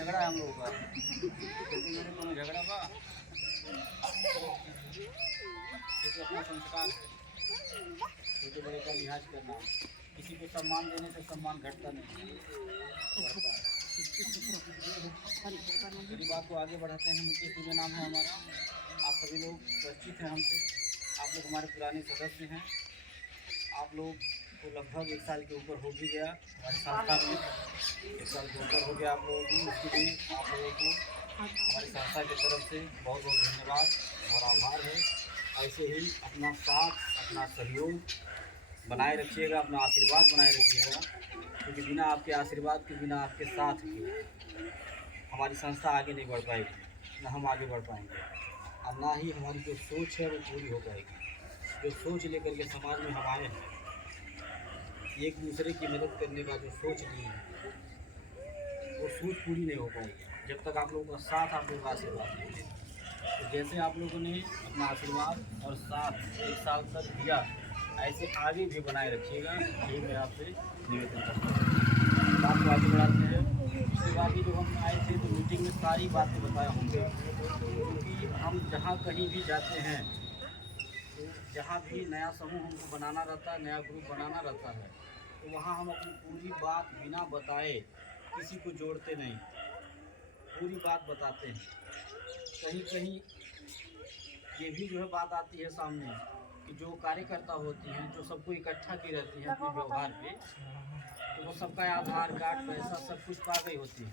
झगड़ा है हम लोगों का, मेरे दोनों झगड़ा बा। ये तो अपना संस्कार है, छोटे बड़े का लिहाज करना, किसी को सम्मान देने से सम्मान घटता नहीं, बढ़ता है। मेरी बात को आगे बढ़ाते हैं। मुकेश दुबे नाम है हमारा, आप सभी लोग परिचित हैं हमसे, आप लोग हमारे पुराने सदस्य हैं। आप लोग को लगभग 1 साल के ऊपर हो भी गया हमारी संस्था में, 1 साल के ऊपर हो गया आप लोगों को। उसके लिए आप लोगों को हमारी संस्था की तरफ से बहुत बहुत धन्यवाद और आभार है। ऐसे ही अपना साथ, अपना सहयोग बनाए रखिएगा, अपना आशीर्वाद बनाए रखिएगा, क्योंकि बिना आपके आशीर्वाद के, बिना आपके साथ के हमारी संस्था आगे नहीं बढ़ पाएगी, ना हम आगे बढ़ पाएंगे, और ना ही हमारी जो सोच है वो पूरी हो पाएगी। जो सोच लेकर के समाज में हम आए हैं, एक दूसरे की मदद करने का जो सोच लिए हैं, वो सोच पूरी नहीं हो पाएगी जब तक आप लोगों का साथ, आप लोगों का आशीर्वाद नहीं है। तो जैसे आप लोगों ने अपना आशीर्वाद और साथ 1 साल तक दिया, ऐसे आगे भी बनाए रखिएगा, यही मैं आपसे निवेदन करता हूँ। बात को आगे बढ़ाते हैं। इसके बाद भी जब हम आए थे तो मीटिंग में सारी बातें बताए होंगे, क्योंकि हम जहाँ कहीं भी जाते हैं, तो जहाँ भी नया समूह हमको बनाना रहता है, नया ग्रुप बनाना रहता है, तो वहाँ हम अपनी पूरी बात बिना बताए, किसी को जोड़ते नहीं, पूरी बात बताते हैं। कहीं कहीं ये भी जो है बात आती है सामने कि जो कार्यकर्ता होती हैं, जो सबको इकट्ठा की रहती हैं अपने व्यवहार पे, तो वो सबका आधार कार्ड, पैसा सब कुछ पा गई होती है।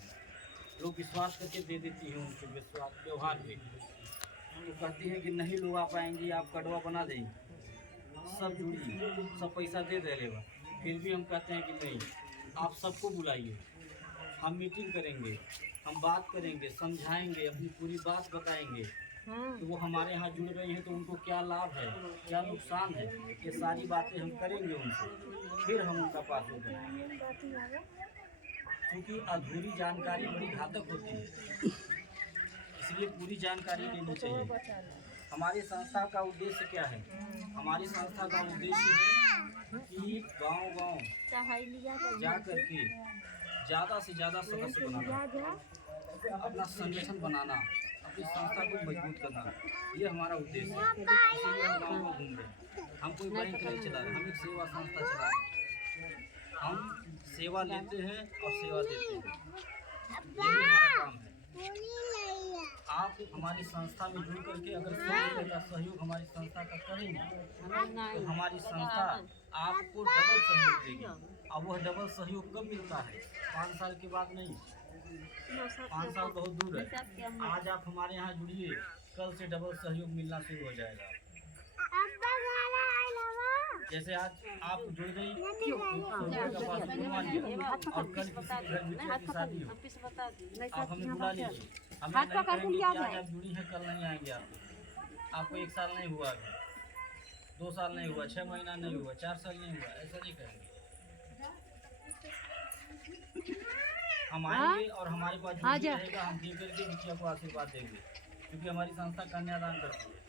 लोग विश्वास करके दे देती हैं उनके विश्वास व्यवहार पे, तो कहती हैं कि नहीं लोग आ पाएंगी, आप कड़वा बना देंगे, सब जुड़ी, सब पैसा दे देगा। फिर भी हम कहते हैं कि नहीं, आप सबको बुलाइए, हम मीटिंग करेंगे, हम बात करेंगे, समझाएंगे, अपनी पूरी बात बताएंगे। तो वो हमारे यहाँ जुड़ रही हैं तो उनको क्या लाभ है, क्या नुकसान है, ये सारी बातें हम करेंगे उनसे, फिर हम उनका पास हो जाएंगे। क्योंकि अधूरी जानकारी बड़ी घातक होती है, इसलिए पूरी जानकारी लेनी चाहिए। हमारी संस्था का उद्देश्य क्या है? हमारी संस्था का उद्देश्य है कि गांव-गांव जा करके ज़्यादा से ज़्यादा सदस्य बनाना, अपना संगठन बनाना, अपनी संस्था को मजबूत करना, ये हमारा उद्देश्य है। इसीलिए हम गाँव-गाँव घूम रहे हैं। हम कोई बैंक नहीं चला रहे, हम एक सेवा संस्था चला रहे हैं। हम सेवा लेते हैं और सेवा देते हैं, यही हमारा काम है। आप हमारी संस्था में जुड़ करके अगर 100 रुपये का सहयोग हमारी संस्था का करेंगे, तो हमारी संस्था आपको डबल सहयोग देगी। और वह डबल सहयोग कब मिलता है? 5 साल के बाद नहीं, 5 साल बहुत दूर है। आज आप हमारे यहाँ जुड़िए, कल से डबल सहयोग मिलना शुरू हो जाएगा। जैसे आज आप जुड़ गई, का पास मान लिया, और कल किसी के घर बिटिया की शादी हो, आप हमें बुला लीजिए, हमें नहीं कहेंगे कि आज आप जुड़ी हैं, कल नहीं आएंगे। आपको 1 साल नहीं हुआ, अभी 2 साल नहीं हुआ, 6 महीना नहीं हुआ, 4 साल नहीं हुआ, ऐसा नहीं करेंगे। हम आएंगे और हमारे पास जो भी रहेगा हम दे करके बिटिया को आशीर्वाद देंगे, क्योंकि हमारी संस्था कन्यादान करती है।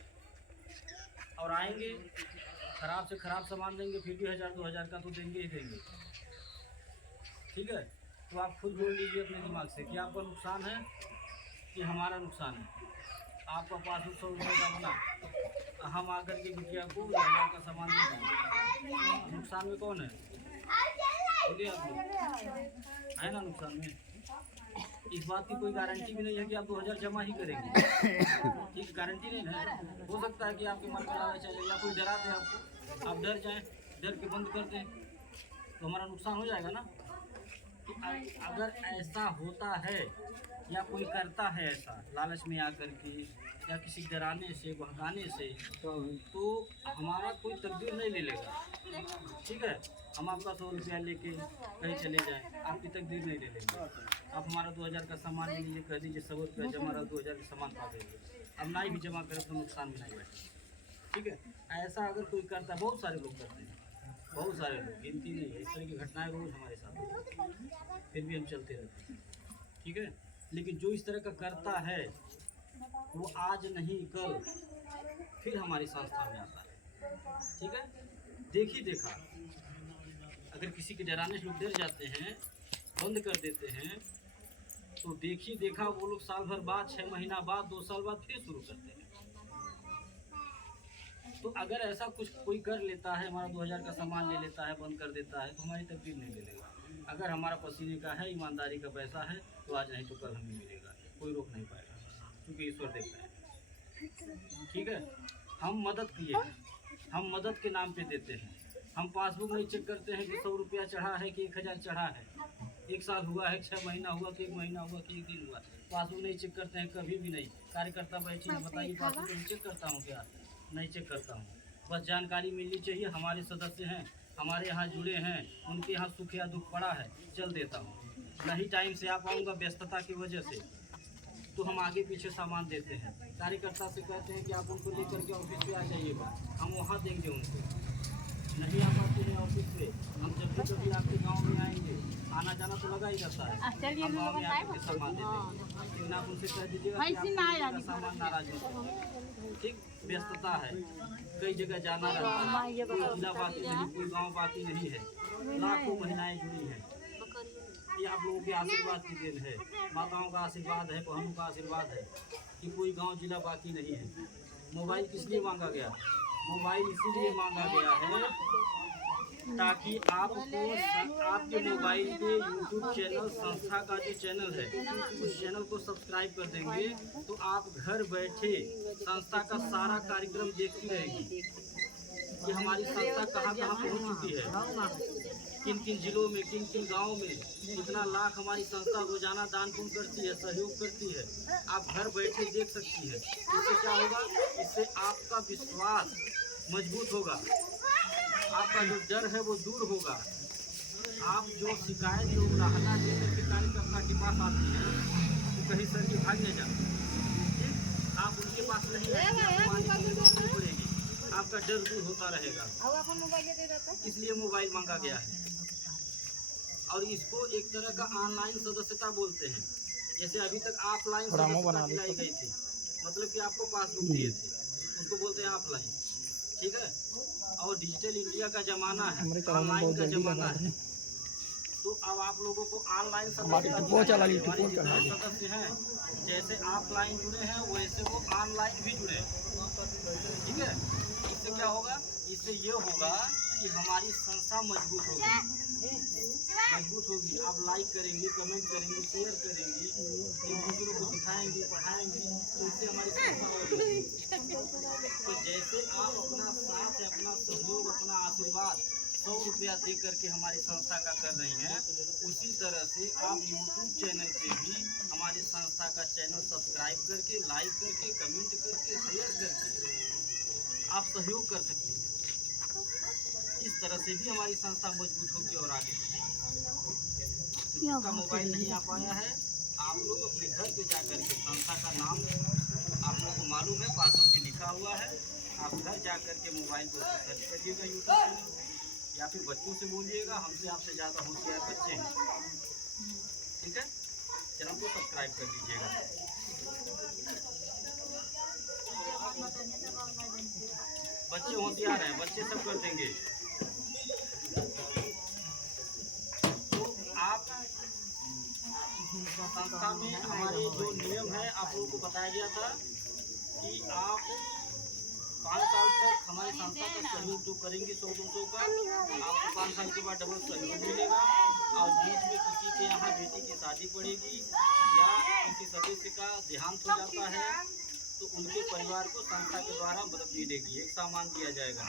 और आएंगे, खराब से खराब सामान देंगे, फिर भी 1000-2000 का तो देंगे ही देंगे। ठीक है, तो आप खुद जोड़ लीजिए अपने दिमाग से कि आपका नुकसान है कि हमारा नुकसान है। आपका 500 रुपये का बना, हम आकर के बिटिया को 1000 का सामान दे देंगे, नुकसान में कौन है? बोलिए आप लोग, है ना नुकसान में? इस बात की कोई गारंटी भी नहीं है कि आप 2000 जमा ही करेंगे, ठीक, गारंटी नहीं है। हो सकता है कि आपके मन में लालच आ जाए या कोई डरा दे आपको, आप डर जाएं, डर के बंद कर दें, तो हमारा नुकसान हो जाएगा ना। तो अगर ऐसा होता है या कोई करता है ऐसा लालच में आकर के या किसी डराने से, भगाने से, तो हमारा कोई तकदीर नहीं ले लेगा। ठीक है, हम आपका 100 रुपया लेके कहीं चले जाएं, आपकी तकदीर नहीं ले लेंगे। आप हमारा 2000 का सामान ले लीजिए, कह दीजिए 100 रुपया जमा रहा, 2000 का सामान पा देंगे। अब ना ही भी जमा करें तो नुकसान में नहीं बैठे। ठीक है, ऐसा अगर कोई करता है, बहुत सारे लोग करते हैं, बहुत सारे लोग, गिनती नहीं है। इस तरह की घटनाएं रोज हमारे साथ होती हैं, फिर भी हम चलते रहते हैं। ठीक है, लेकिन जो इस तरह का करता है वो आज नहीं कल फिर हमारी संस्था में आता है। ठीक है, देखी देखा, अगर किसी के डराने से लोग डर जाते हैं, बंद कर देते हैं, तो देखी देखा वो लोग साल भर बाद, 6 महीना बाद, 2 साल बाद फिर शुरू करते हैं। तो अगर ऐसा कुछ कोई कर लेता है, हमारा 2000 का सामान ले लेता है, बंद कर देता है, तो हमारी तकलीफ नहीं मिलेगा। अगर हमारा पसीने का है, ईमानदारी का पैसा है, तो आज नहीं तो कल हमें मिलेगा, कोई रोक नहीं पाएगा, क्योंकि ईश्वर देखता है। ठीक है, हम मदद किए हैं, हम मदद के नाम पे देते हैं। हम पासबुक नहीं चेक करते हैं कि 100 रुपया चढ़ा है कि 1000 चढ़ा है, 1 साल हुआ है, 6 महीना हुआ कि 1 महीना हुआ कि 1 दिन हुआ। पासबुक नहीं चेक करते हैं, कभी भी नहीं। कार्यकर्ता बैठे हैं, बताइए पासबुक नहीं चेक करता हूँ क्या? नहीं चेक करता हूँ। बस जानकारी मिलनी चाहिए, हमारे सदस्य हैं, हमारे यहाँ जुड़े हैं, उनके यहाँ सुख या दुख पड़ा है, चल देता हूँ। नहीं टाइम से आ पाऊँगा व्यस्तता की वजह से, तो हम आगे पीछे सामान देते हैं। कार्यकर्ता से कहते हैं कि आप उनको लेकर के ऑफिस पे आ जाइएगा, हम वहाँ देंगे उनको। नहीं आ पाते हैं ऑफिस पे, हम जब भी कभी आपके गांव में आएंगे, आना जाना तो लगा ही रहता है, हम गाँव में आकर के सामान दे देंगे। लेकिन आप उनसे कह दीजिएगा कि आप सामान नाराज हो। ठीक, व्यस्तता है, कई जगह जाना रहता है, कोई जिला बाकी नहीं, कोई गाँव बाकी नहीं है, लाखों महिलाएं जुड़ी हैं। ये आप लोगों के आशीर्वाद की देन है, माताओं का आशीर्वाद है, बहनों का आशीर्वाद है कि कोई गांव जिला बाकी नहीं है। मोबाइल किस लिए मांगा गया? मोबाइल इसीलिए मांगा गया है ताकि आपको आपके मोबाइल पे यूट्यूब चैनल, संस्था का जो चैनल है, उस चैनल को सब्सक्राइब कर देंगे तो आप घर बैठे संस्था का सारा कार्यक्रम देखती रहेगी कि हमारी संस्था कहाँ कहाँ पहुँच चुकी है, किन किन जिलों में, किन किन गाँव में, कितना लाख हमारी संस्था रोजाना दान पुण्य करती है, सहयोग करती है। आप घर बैठे देख सकती है। इससे क्या होगा? इससे आपका विश्वास मजबूत होगा, आपका जो डर है वो दूर होगा। आप जो शिकायत, जो उलाहना लेकर के कार्यकर्ता के पास आती है तो कहीं सर की भाग नहीं जाती, आप उनके पास नहीं पड़ेगी, आपका डर दूर होता रहेगा। इसलिए मोबाइल मांगा गया है। और इसको एक तरह का ऑनलाइन सदस्यता बोलते हैं। जैसे अभी तक ऑफलाइन सदस्यता दिलाई गई थी, मतलब कि आपको पासबुक दिए थे, उसको बोलते हैं ऑफलाइन। ठीक है, और डिजिटल इंडिया का ज़माना है, ऑनलाइन का ज़माना है, तो अब आप लोगों को ऑनलाइन सदस्य हैं, जैसे ऑफलाइन जुड़े हैं वैसे वो ऑनलाइन भी जुड़े। ठीक है, इससे क्या होगा? इससे ये होगा कि हमारी संस्था मजबूत होगी। आप लाइक करेंगे, कमेंट करेंगे, शेयर करेंगे, एक दूसरे को दिखाएंगे, पढ़ाएंगे, तो इससे हमारी संस्था होगी। तो जैसे आप अपना साथ, अपना सहयोग, अपना आशीर्वाद 100 रुपया दे करके हमारी संस्था का कर रही हैं, उसी तरह से आप यूट्यूब चैनल पे भी हमारी संस्था का चैनल सब्सक्राइब करके, लाइक करके, कमेंट करके, शेयर करके आप सहयोग कर सकते हैं। इस तरह से भी हमारी संस्था मजबूत होगी और आगे बढ़ेगी। तो जिसका मोबाइल नहीं आ पाया है, आप लोग अपने घर पे जाकर के संस्था का नाम आप लोगों को मालूम है, पासबुक पे लिखा हुआ है, आप घर जाकर के मोबाइल पर सर्च करिएगा यूट्यूब चैनल, या फिर बच्चों से बोलिएगा, हमसे आपसे ज़्यादा होशियार बच्चे हैं। ठीक है, चैनल को सब्सक्राइब कर दीजिएगा। बच्चे होशियार हैं, बच्चे सब कर देंगे। आप संस्था में हमारे जो नियम है आप लोगों को बताया गया था कि आप 5 साल तक हमारी संस्था का सहयोग जो करेंगे 100-200 का, आपको 5 साल के बाद डबल सहयोग मिलेगा। और बीच में किसी के यहाँ बेटी की शादी पड़ेगी या किसी सदस्य का देहांत हो जाता है तो उनके परिवार को संस्था के द्वारा मदद मिलेगी, एक सामान दिया जाएगा।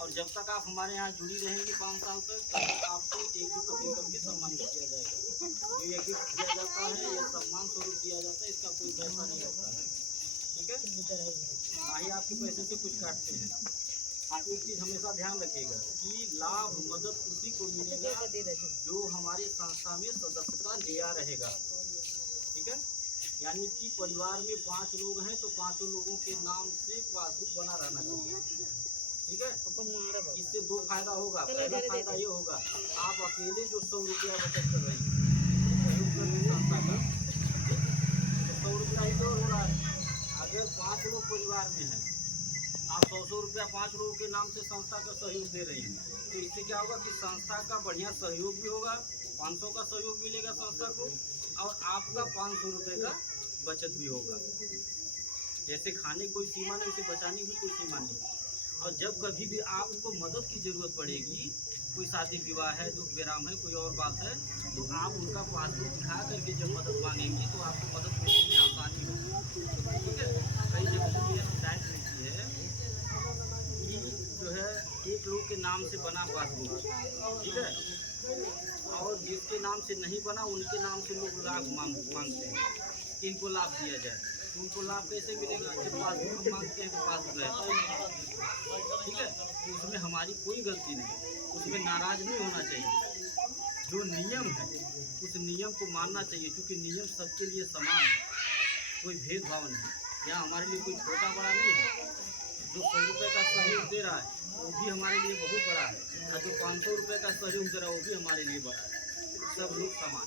और जब तक आप हमारे यहाँ जुड़ी रहेंगी 5 साल तक, तब तक आपको एक कपड़े करके सम्मानित किया जाएगा। जो ये गिफ्ट दिया जाता है, ये सम्मान स्वरूप दिया जाता है, इसका कोई पैसा नहीं होता है। ठीक है, ना ही आपके पैसे से कुछ काटते हैं। आप एक चीज़ हमेशा ध्यान रखिएगा कि लाभ मदद उसी को मिलेगा जो हमारे संस्था में सदस्यता लिया रहेगा। ठीक है, यानी कि परिवार में 5 लोग हैं तो 5 लोगों के नाम से पासबुक बना रहना चाहिए। ठीक है, इससे 2 फायदा होगा। पहला फायदा ये होगा, आप अकेले जो 100 रुपया बचत कर रहे हैं संस्था का, तो 100 रुपया ही तो हो रहा है। अगर 5 लोग परिवार में हैं, आप 100 रुपया 5 लोगों के नाम से संस्था का सहयोग दे रहे हैं, तो इससे क्या होगा कि संस्था का बढ़िया सहयोग भी होगा, 500 का सहयोग मिलेगा संस्था को, और आपका 500 रुपये का बचत भी होगा। जैसे खाने की कोई सीमा नहीं, उसे बचाने की कोई सीमा नहीं। और जब कभी भी आपको मदद की ज़रूरत पड़ेगी, कोई शादी विवाह है, दुख विराम है, कोई और बात है, तो आप उनका पासबुक दिखा करके जब मदद मांगेंगी तो आपको मदद मिलने में आसानी होगी। ठीक है। कई जगहों की ये शिकायत मिलती है कि जो है एक लोग के नाम से बना पासबुक, ठीक है, और जिसके नाम से नहीं बना उनके नाम से लोग लाभ मांगते हैं कि इनको लाभ दिया जाए। तो उनको लाभ कैसे मिलेगा जब पासबुक हम मांगते हैं तो पासबुक रहता ही नहीं। ठीक है। तो उसमें हमारी कोई गलती नहीं, उसमें नाराज़ नहीं होना चाहिए। जो नियम है उस नियम को मानना चाहिए, क्योंकि नियम सबके लिए समान है, कोई भेदभाव नहीं। यहाँ हमारे लिए कोई छोटा बड़ा नहीं है। जो 100 रुपये का सहयोग दे रहा है वो भी हमारे लिए बहुत बड़ा है, और जो 500 रुपये का सहयोग दे रहा है वो भी हमारे लिए बड़ा है। सब लोग समान,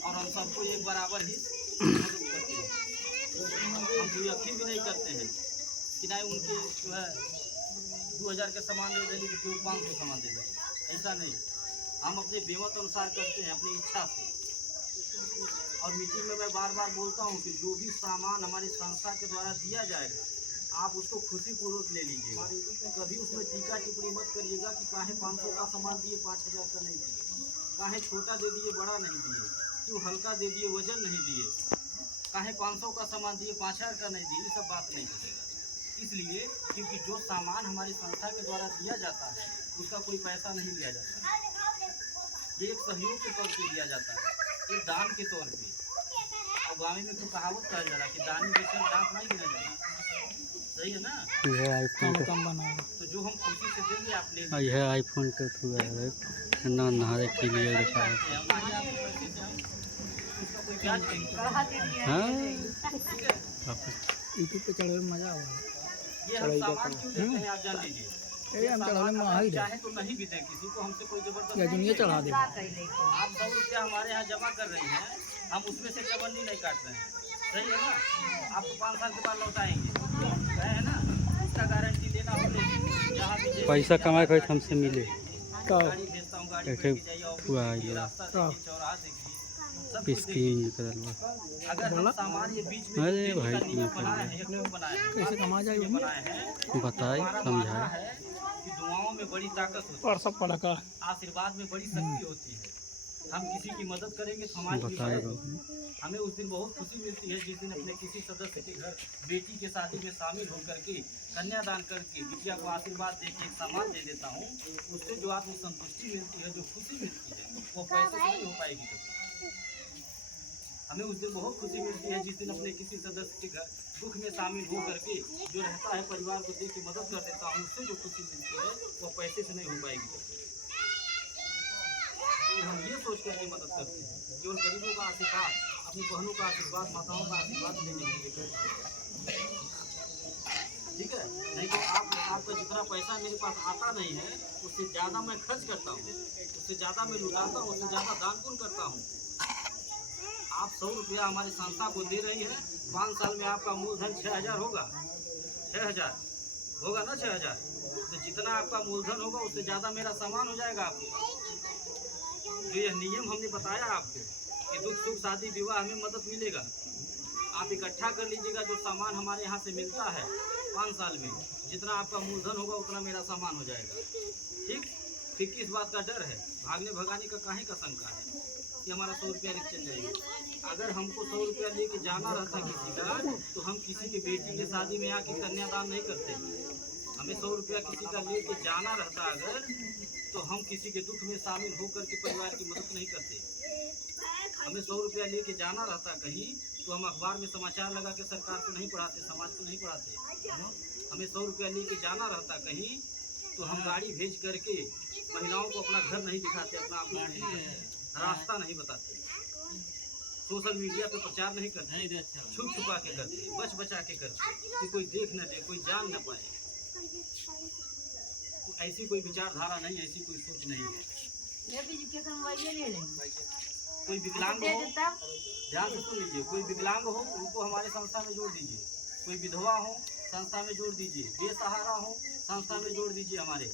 और हम सबको एक बराबर ही मदद करते हैं। हम कोई अखी भी नहीं करते हैं कि नहीं उनके जो है 2000 का सामान दे देंगे तो क्यों 500 सामान दे देंगे, ऐसा नहीं। हम अपने बेमत अनुसार करते हैं, अपनी इच्छा से। और मीटिंग में मैं बार बार बोलता हूँ कि जो भी सामान हमारी संस्था के द्वारा दिया जाएगा आप उसको खुशीपूर्वक ले लीजिएगा। कभी उसमें टीका टिप्पणी मत करिएगा कि काहे 500 का सामान दिए 5000 का नहीं दिए, काहे छोटा दे दिए बड़ा नहीं दिए, क्यों हल्का दे दिए वजन नहीं दिए, काहे 500 का सामान दिए 5000 का नहीं दिए, ये सब बात नहीं चलेगा। इसलिए क्योंकि जो सामान हमारी संस्था के द्वारा दिया जाता है उसका कोई पैसा नहीं लिया जाता, ये एक सहयोग के तौर पर दिया जाता है, एक दान के तौर पे। और गाँव में तो कहावत कहा जा रहा कि दानी बेचकर दांत नहीं गिना जाता, सही है ना। यह आईफोन का तो जो हम खुशी से देंगे आप ले, यह आईफोन का थ्रू है ना, नहाने के लिए रखा है। हाँ यूट्यूब पे चढ़े मजा आ ये हम सामान क्यों देते हैं आप जान लीजिए। ये हम चढ़ाने में ही चाहे तो नहीं भी दें किसी को, हमसे कोई जबरदस्ती या दुनिया चढ़ा दे। आप 100 रुपया हमारे यहाँ जमा कर रही हैं, हम उसमें से चवन्नी नहीं काट रहे हैं, सही है ना। आपको 5 साल के बाद लौटाएंगे, है ना, इसका गारंटी देना होगी। जहाँ भी पैसा कमाए कर हमसे मिले गाड़ी भेजता हूँ, गाड़ी देखे भेज के जाइए, हुआ ऑफिस है रास्ता देखिए, चौराहा देखिए, सब कुछ स्क्रीन देखिए। निकल अगर हम सामान ये बीच में अरे जो भाई, का नियम बनाए हैं, ये क्यों बनाए हैं, कैसे कमा जाए बनाए हैं, बताए हमारा मानना समझाए। है कि दुआओं में बड़ी ताकत होती और सब पढ़ा का है, आशीर्वाद में बड़ी शक्ति होती है। हम किसी की मदद करेंगे तो हमारी भी बताए मदद होगी। हमें उस दिन बहुत खुशी मिलती है जिस दिन अपने किसी सदस्य के घर बेटी के शादी में शामिल होकर के कन्यादान करके बिटिया को आशीर्वाद दे के सामान दे देता हूँ। उससे जो आत्म संतुष्टि मिलती है, जो खुशी मिलती है, वो पैसे से नहीं हो पाएगी कभी। हमें उस दिन बहुत खुशी मिलती है जिस दिन अपने किसी सदस्य के घर दुख में शामिल हो करके जो रहता है परिवार को देख के मदद कर देता हूँ, उससे जो खुशी मिलती है वो पैसे से नहीं हो पाएगी। तो हम ये सोच करके मदद करते हैं, केवल गरीबों का आशीर्वाद, अपनी बहनों का आशीर्वाद, माताओं का आशीर्वाद लेने के लिए। ठीक है। नहीं तो आपका जितना पैसा मेरे पास आता नहीं है उससे ज़्यादा मैं खर्च करता हूँ, उससे ज़्यादा मैं लुटाता हूँ, उससे ज़्यादा दान पुण्य करता हूँ। आप 100 रुपया हमारी संस्था को दे रही हैं, 5 साल में आपका मूलधन 6000 होगा, 6000 होगा ना, 6000। तो जितना आपका मूलधन होगा उससे ज़्यादा मेरा सामान हो जाएगा आपको। जो यह नियम हमने बताया आपको कि दुख सुख शादी विवाह में मदद मिलेगा, आप इकट्ठा कर लीजिएगा। जो सामान हमारे यहाँ से मिलता है 5 साल में जितना आपका मूलधन होगा उतना मेरा सामान हो जाएगा। ठीक। फिर किस बात का डर है, भागने भगाने का काहे का शंका है कि हमारा 100 रुपया रिक्त चल जाएगा। अगर हमको 100 रुपया लेके जाना रहता किसी का तो हम किसी के बेटी की शादी में आके कन्यादान नहीं करते। हमें 100 रुपया किसी का लेके जाना रहता अगर तो हम किसी के दुख में शामिल होकर के परिवार की मदद नहीं करते। हमें 100 रुपया लेके जाना रहता कहीं तो हम अखबार में समाचार लगा के सरकार को नहीं पढ़ाते, समाज को नहीं पढ़ाते। हमें 100 रुपया लेके जाना रहता कहीं तो हम गाड़ी भेज करके महिलाओं को अपना घर नहीं दिखाते, अपना रास्ता नहीं बताते, सोशल मीडिया पे प्रचार नहीं करते, छुप छुपा के करते, बच बचा के करते कि कोई देख न दे, कोई जान न पाए। ऐसी कोई विचारधारा नहीं, ऐसी कोई सोच नहीं है। कोई विकलांग हो, ध्यान से सुन लीजिए, कोई विकलांग हो उनको हमारे संस्था में जोड़ दीजिए, कोई विधवा हो संस्था में जोड़ दीजिए, बेसहारा हो संस्था में जोड़ दीजिए। हमारे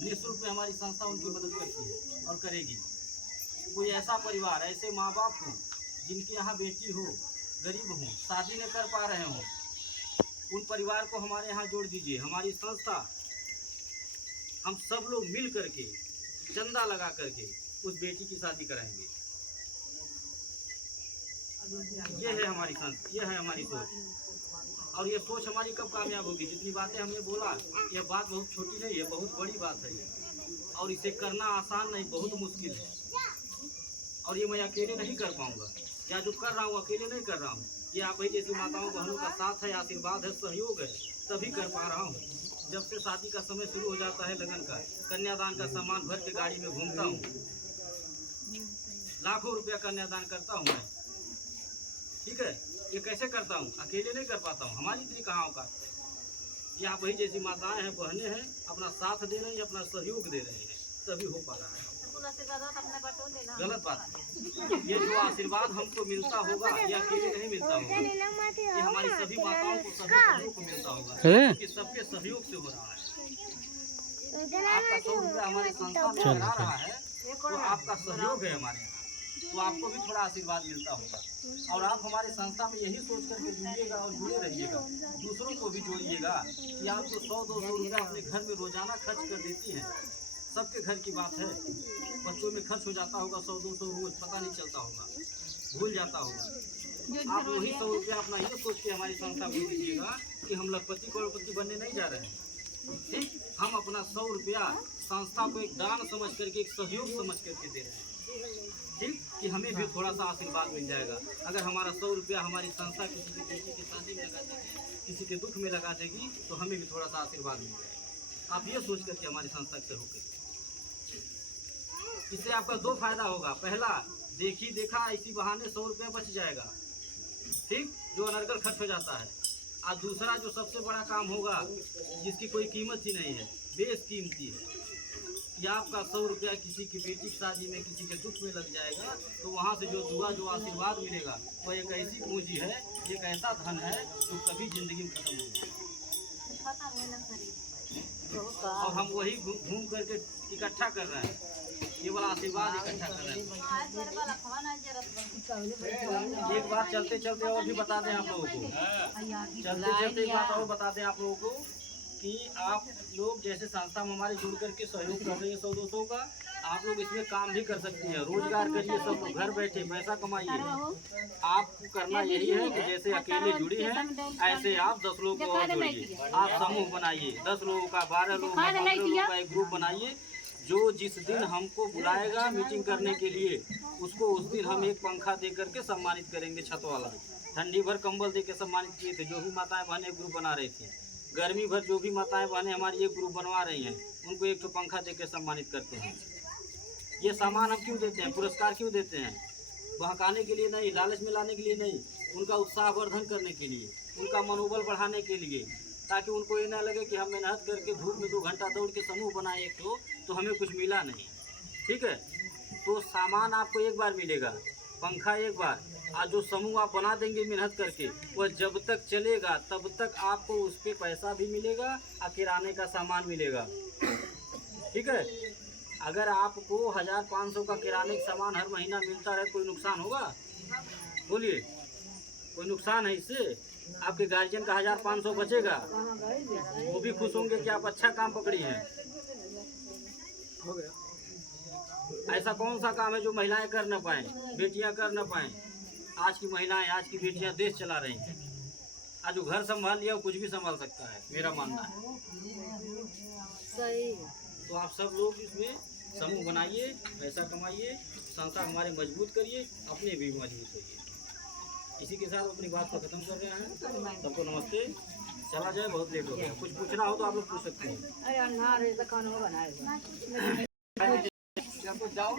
निःशुल्क में हमारी संस्था उनकी मदद करती है और करेगी। कोई ऐसा परिवार, ऐसे माँ बाप हो जिनके यहाँ बेटी हो, गरीब हो, शादी नहीं कर पा रहे हो, उन परिवार को हमारे यहाँ जोड़ दीजिए। हमारी संस्था, हम सब लोग मिल करके चंदा लगा करके उस बेटी की शादी कराएंगे। ये है हमारी संस्था, ये है हमारी सोच। और ये सोच हमारी कब कामयाब होगी? जितनी बातें हमने बोला, ये बात बहुत छोटी नहीं है, बहुत बड़ी बात है। और इसे करना आसान नहीं, बहुत मुश्किल है। और ये मैं अकेले नहीं कर पाऊंगा, या जो कर रहा हूँ अकेले नहीं कर रहा हूँ। ये आप ही जैसी माताओं बहनों का साथ है, आशीर्वाद है, सहयोग है, तभी कर पा रहा हूँ। जब से शादी का समय शुरू हो जाता है, लगन का, कन्यादान का सामान भर के गाड़ी में घूमता हूँ, लाखों रुपया कन्यादान करता हूँ मैं। ठीक है, ये कैसे करता हूँ? अकेले नहीं कर पाता हूँ, हमारी इतनी कहाँ औकात। ये आप ही जैसी माताएं हैं, बहनें हैं, अपना साथ दे रही हैं, अपना सहयोग दे रहे हैं, तभी हो पा रहा है। गलत बात है। ये जो आशीर्वाद हमको मिलता होगा, ये अकेले नहीं मिलता होगा, ये हमारी सभी माताओं को, सभी बहनों को मिलता होगा, कि सबके सहयोग से हो रहा है। आपका 100 रुपया हमारी संस्था में लगा रहा है, तो आपका सहयोग है हमारे यहाँ, तो आपको भी थोड़ा आशीर्वाद मिलता होगा। और आप हमारे संस्था में यही सोच करके जुड़िएगा और जुड़े रहिएगा, दूसरों को भी जोड़िएगा कि आप जो 100-200 रुपया अपने घर में रोजाना खर्च कर देती हैं, सबके घर की बात है, बच्चों में खर्च हो जाता होगा 100-200 रोज, पता नहीं चलता होगा, भूल जाता होगा। आप वही 100 रुपया अपना ये सोच के हमारी संस्था को दीजिएगा कि हम लखपति करोड़पति बनने नहीं जा रहे हैं। ठीक, हम अपना 100 रुपया संस्था को एक दान समझ करके, एक सहयोग समझ करके दे रहे हैं। ठीक, कि हमें भी थोड़ा सा आशीर्वाद मिल जाएगा। अगर हमारा 100 रुपया हमारी संस्था किसी की बेटी की शादी में लगा देगी, किसी के दुख में लगा देगी, तो हमें भी थोड़ा सा आशीर्वाद मिल जाएगा। आप ये सोच करके हमारी संस्था से होकर, इससे आपका 2 फायदा होगा। पहला, देखी देखा इसी बहाने 100 रुपया बच जाएगा, ठीक, जो अनर्गल खर्च हो जाता है। और दूसरा जो सबसे बड़ा काम होगा, जिसकी कोई कीमत ही नहीं है, बेशकीमती है, कि आपका 100 रुपया किसी की बेटी की शादी में, किसी के दुख में लग जाएगा, तो वहाँ से जो दुआ, जो आशीर्वाद मिलेगा, वो एक ऐसी पूंजी है, एक ऐसा धन है जो कभी जिंदगी में खत्म नहीं होगा। और हम वही घूम करके इकट्ठा कर रहे हैं, ये वाला आशीर्वाद इकट्ठा कर रहे हैं। एक बात चलते चलते और भी बता दें आप लोगों को, चलते चलते एक बात और बता दें आप लोगों को, कि आप लोग जैसे संस्था में हमारे जुड़ करके सहयोग कर रही है 100-200 का, आप लोग इसमें काम भी कर सकती हैं, रोजगार करिए, सब लोग घर बैठे पैसा कमाइए। आपको करना यही है कि जैसे अकेले जुड़ी हैं, ऐसे आप 10 लोगों को और जोड़िए। आप समूह बनाइए, 10 लोगों का, 12 लोगों का, 15 लोगों का एक ग्रुप बनाइए। जो जिस दिन हमको बुलाएगा मीटिंग करने के लिए, उसको उस दिन हम एक पंखा दे करके सम्मानित करेंगे, छत वाला। ठंडी भर कंबल दे के सम्मानित किए थे, जो भी माताएं बहनें ग्रुप बना रही थी। गर्मी भर जो भी माताएं बहनें हमारी एक ग्रुप बनवा रही हैं, उनको एक तो पंखा दे के सम्मानित करते हैं। ये सामान हम क्यों देते हैं, पुरस्कार क्यों देते हैं? बहकाने के लिए नहीं, लालच में लाने के लिए नहीं, उनका उत्साहवर्धन करने के लिए, उनका मनोबल बढ़ाने के लिए, ताकि उनको ये ना लगे कि हम मेहनत करके धूप में 2 घंटा दौड़ के समूह बनाए एक तो हमें कुछ मिला नहीं। ठीक है, तो सामान आपको एक बार मिलेगा, पंखा एक बार, और जो समूह आप बना देंगे मेहनत करके, वह जब तक चलेगा तब तक आपको उस पर पैसा भी मिलेगा और किराने का सामान मिलेगा। ठीक है, अगर आपको 1500 का किराने का सामान हर महीना मिलता रहे, कोई नुकसान होगा? बोलिए, कोई नुकसान है इससे? आपके गार्जियन का 1500 बचेगा, वो भी खुश होंगे कि आप अच्छा काम पकड़ी हैं। ऐसा कौन सा काम है जो महिलाएं कर न पाएँ, बेटियां कर न पाएँ? आज की महिलाएं, आज की बेटियां देश चला रही हैं। आज जो घर संभाल लिया वो कुछ भी संभाल सकता है, मेरा मानना है। सही। तो आप सब लोग इसमें समूह बनाइए, पैसा कमाइए, संस्था हमारे मजबूत करिए, अपने भी मजबूत होइए। इसी के साथ अपनी बात को खत्म कर रहे हैं। सबको नमस्ते, चला जाए, बहुत लेट हो गया। कुछ पूछना हो तो आप लोग पूछ सकते हैं। अरे अन्हार है तो खाना बनाएगा। जाओ।